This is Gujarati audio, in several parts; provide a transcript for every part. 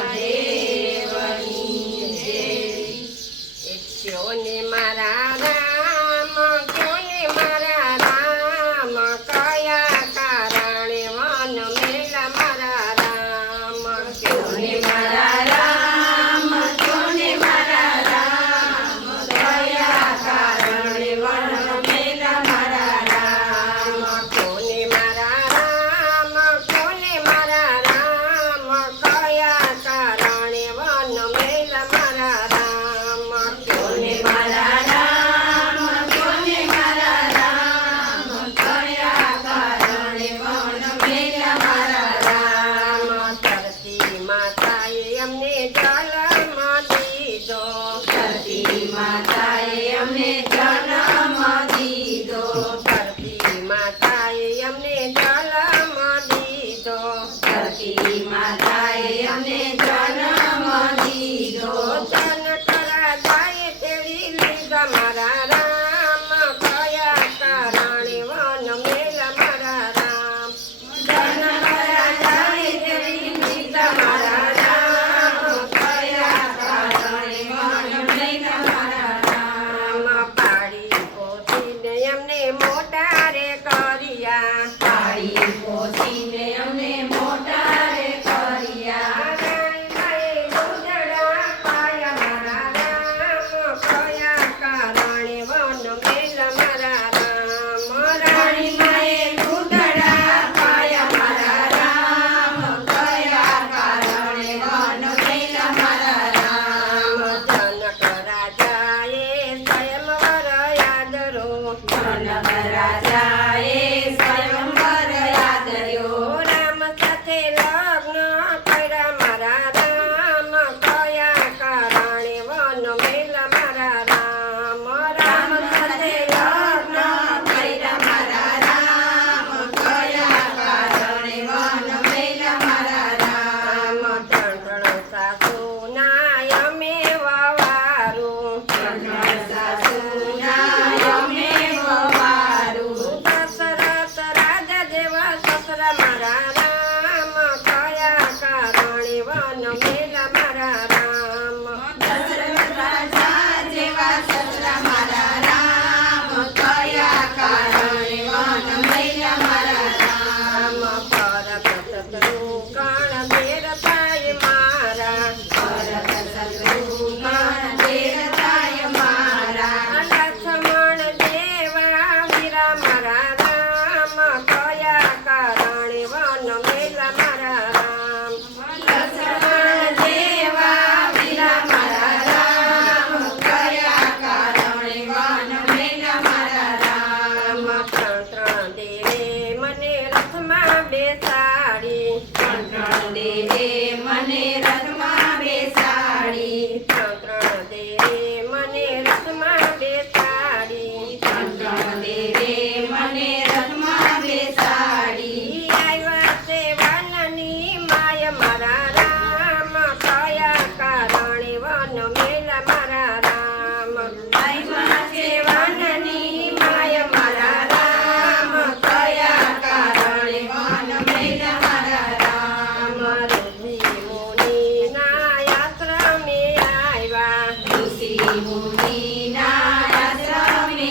મહાદેવની જય. મારા Amém. ઋષિ મુનિના આશ્રમે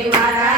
Amen.